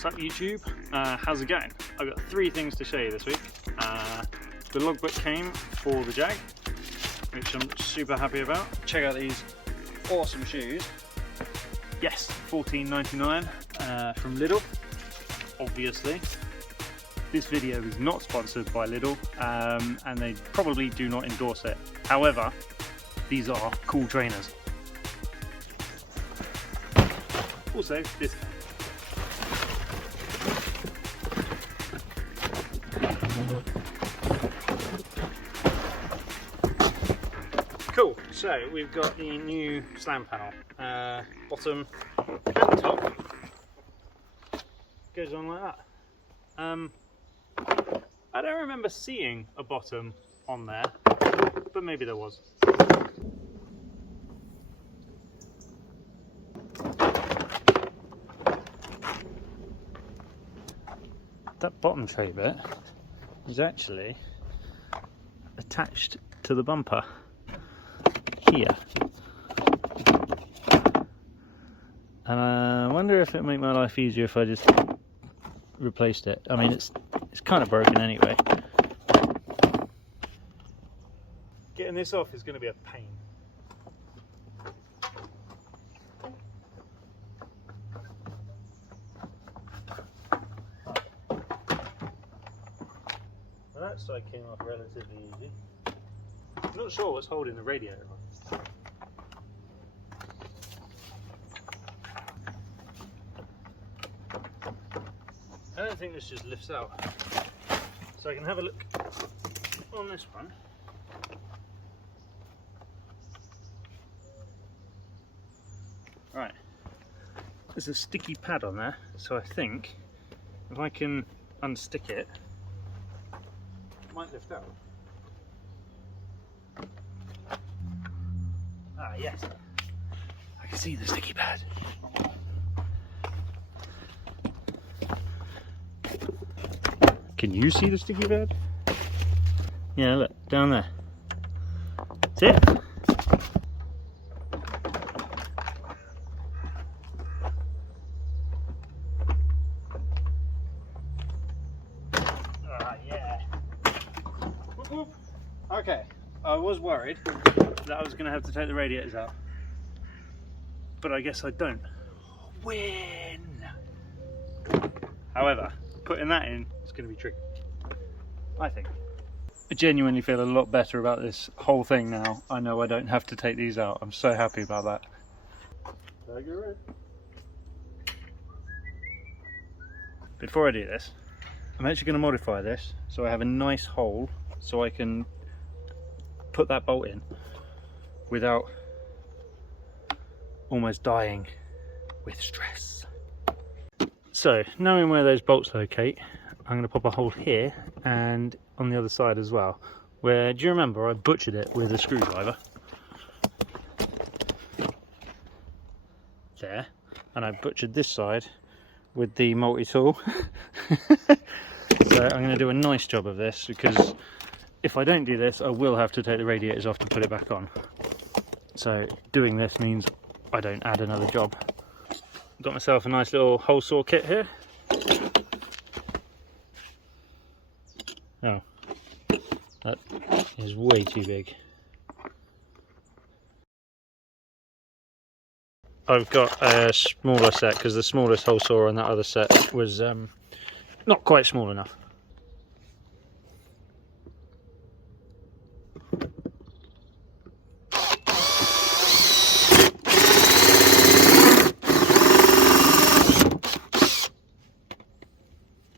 What's up YouTube? How's it going? I've got 3 things to show you this week. The logbook came for the Jag, which I'm super happy about. Check out these awesome shoes. Yes, $14.99 from Lidl, obviously. This video is not sponsored by Lidl, and they probably do not endorse it. However, these are cool trainers. Also, discount. Cool, so we've got the new slam panel, bottom and top, goes on like that. I don't remember seeing a bottom on there, but maybe there was. That bottom tray bit is actually attached to the bumper here, and I wonder if it'd make my life easier if I just replaced it. I mean, it's kind of broken anyway. Getting this off is going to be a pain. Well, that side came off relatively easy. I'm not sure what's holding the radiator on. I don't think this just lifts out. So I can have a look on this one. Right, there's a sticky pad on there, so I think if I can unstick it, it might lift out. Ah, yes, I can see the sticky pad. Can you see the sticky pad? Yeah, look, down there. That's it. Ah, yeah. Whoop, whoop. Okay, I was worried that I was going to have to take the radiators out, but I guess I don't. Win! However, putting that in is going to be tricky, I think. I genuinely feel a lot better about this whole thing now. I know I don't have to take these out. I'm so happy about that. Jaguar. Before I do this, I'm actually going to modify this so I have a nice hole so I can put that bolt in without almost dying with stress. So, knowing where those bolts locate, I'm going to pop a hole here and on the other side as well. Where, do you remember I butchered it with a screwdriver? There. And I butchered this side with the multi-tool. So I'm going to do a nice job of this, because if I don't do this, I will have to take the radiators off to put it back on. So doing this means I don't add another job. Got myself a nice little hole saw kit here. Oh, that is way too big. I've got a smaller set because the smallest hole saw on that other set was not quite small enough.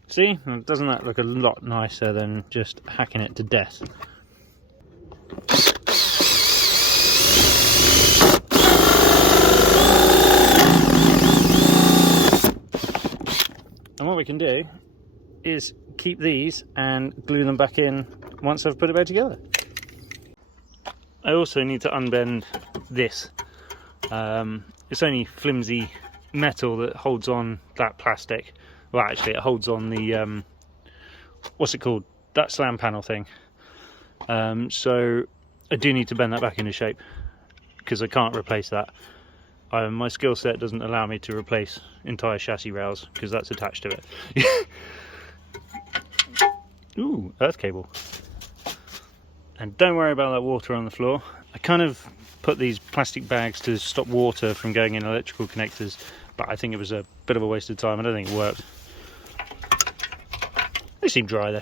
See, doesn't that look a lot nicer than just hacking it to death? And what we can do is keep these and glue them back in once I've put it back together. I also need to unbend this. It's only flimsy metal that holds on that plastic. Well, actually, it holds on the, what's it called? That slam panel thing. So I do need to bend that back into shape because I can't replace that. my skill set doesn't allow me to replace entire chassis rails because that's attached to it. Ooh, earth cable. And don't worry about that water on the floor. I kind of put these plastic bags to stop water from going in electrical connectors, but I think it was a bit of a waste of time. I don't think it worked. They seem dry there.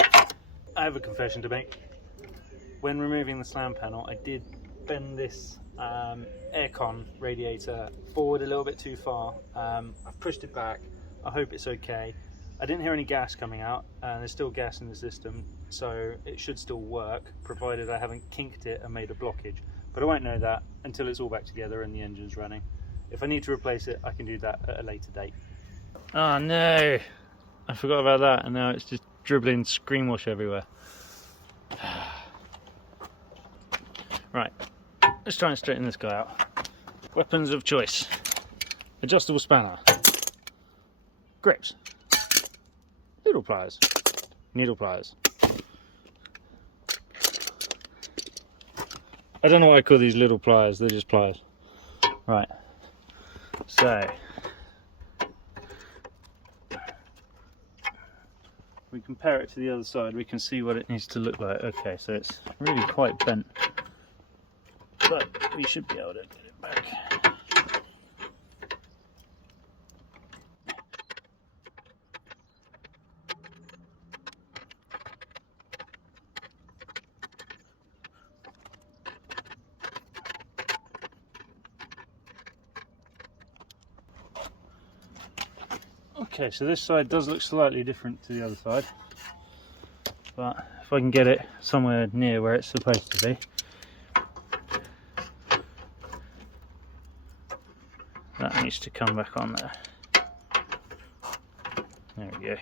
I have a confession to make. When removing the slam panel, I did bend this aircon radiator forward a little bit too far. I've pushed it back. I hope it's okay. I didn't hear any gas coming out, and there's still gas in the system, so it should still work, provided I haven't kinked it and made a blockage. But I won't know that until it's all back together and the engine's running. If I need to replace it, I can do that at a later date. Oh no! I forgot about that, and now it's just dribbling screen wash everywhere. Right, let's try and straighten this guy out. Weapons of choice. Adjustable spanner. Grips. Needle pliers. Needle pliers. I don't know why I call these little pliers, they're just pliers. Right, so we compare it to the other side, we can see what it needs to look like. Okay, so it's really quite bent, but we should be able to get it back. Okay, so this side does look slightly different to the other side, but if I can get it somewhere near where it's supposed to be, that needs to come back on there. There we go.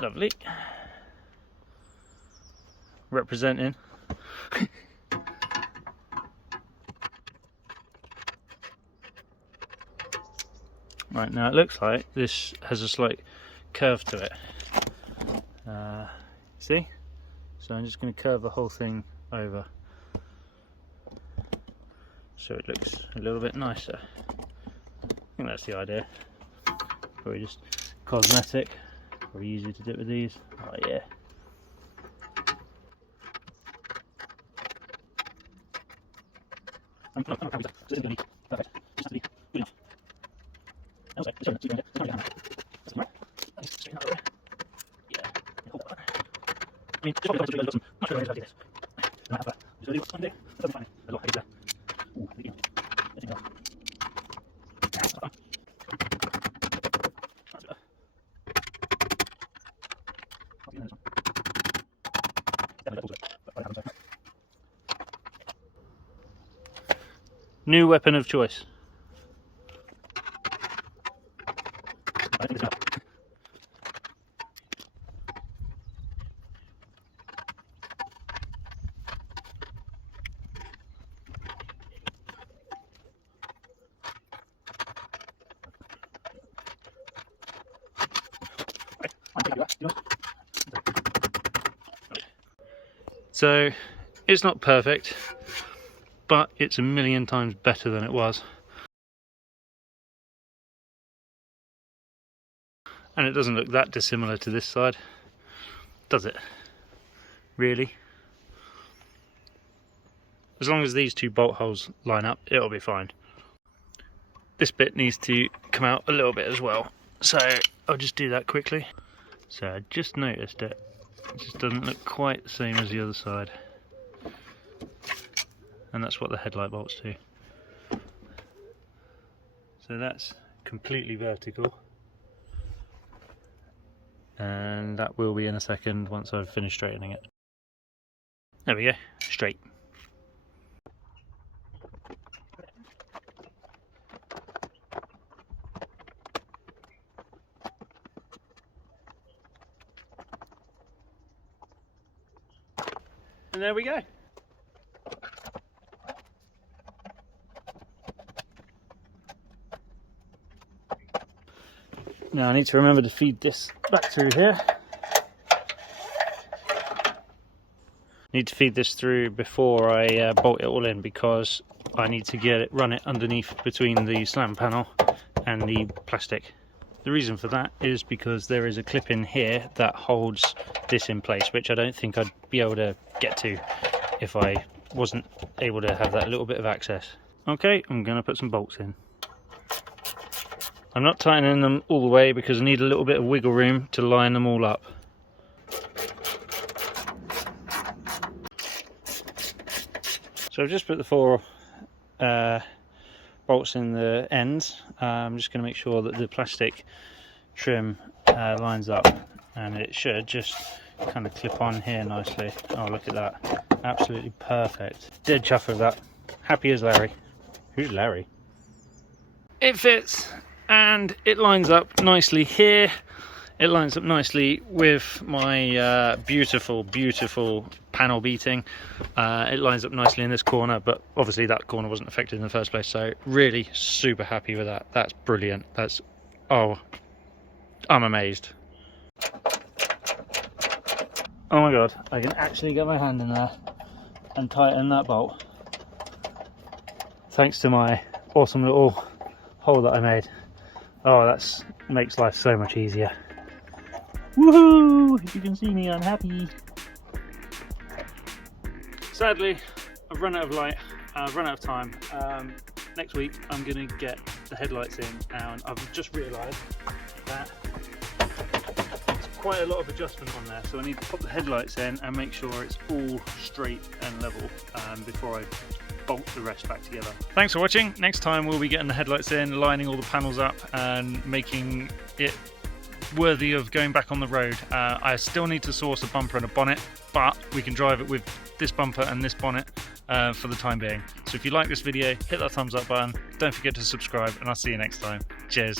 Lovely. Representing. Right, now it looks like this has a slight curve to it. See? So I'm just going to curve the whole thing over so it looks a little bit nicer. I think that's the idea. Probably just cosmetic. Probably easy to do it with these. Oh yeah. New weapon of choice. So it's not perfect, but it's a million times better than it was. And it doesn't look that dissimilar to this side, does it? Really? As long as these two bolt holes line up, it'll be fine. This bit needs to come out a little bit as well, so I'll just do that quickly. So I just noticed it. It just doesn't look quite the same as the other side. And that's what the headlight bolts do. So that's completely vertical. And that will be in a second once I've finished straightening it. There we go, straight. And there we go. Now I need to remember to feed this back through here. Need to feed this through before I bolt it all in, because I need to run it underneath between the slam panel and the plastic. The reason for that is because there is a clip in here that holds this in place, which I don't think I'd be able to get to if I wasn't able to have that little bit of access. Okay, I'm going to put some bolts in. I'm not tightening them all the way because I need a little bit of wiggle room to line them all up. So I've just put the 4 bolts in the ends. I'm just going to make sure that the plastic trim lines up, and it should just kind of clip on here nicely. Oh, look at that, absolutely perfect. Dead chuffed with that, happy as Larry. Who's Larry? It fits and it lines up nicely here. It lines up nicely with my beautiful panel beating. It lines up nicely in this corner, but obviously that corner wasn't affected in the first place, so really super happy with that. That's brilliant. Oh, I'm amazed. Oh my god, I can actually get my hand in there and tighten that bolt, thanks to my awesome little hole that I made. Oh, that makes life so much easier. Woohoo! If you can see me, I'm happy. Sadly, I've run out of light, I've run out of time. Next week I'm going to get the headlights in, and I've just realised that there's quite a lot of adjustment on there, so I need to pop the headlights in and make sure it's all straight and level before I bolt the rest back together. Thanks for watching. Next time we'll be getting the headlights in, lining all the panels up and making it worthy of going back on the road. I still need to source a bumper and a bonnet, but we can drive it with this bumper and this bonnet for the time being. So if you like this video, hit that thumbs up button, don't forget to subscribe, and I'll see you next time. Cheers.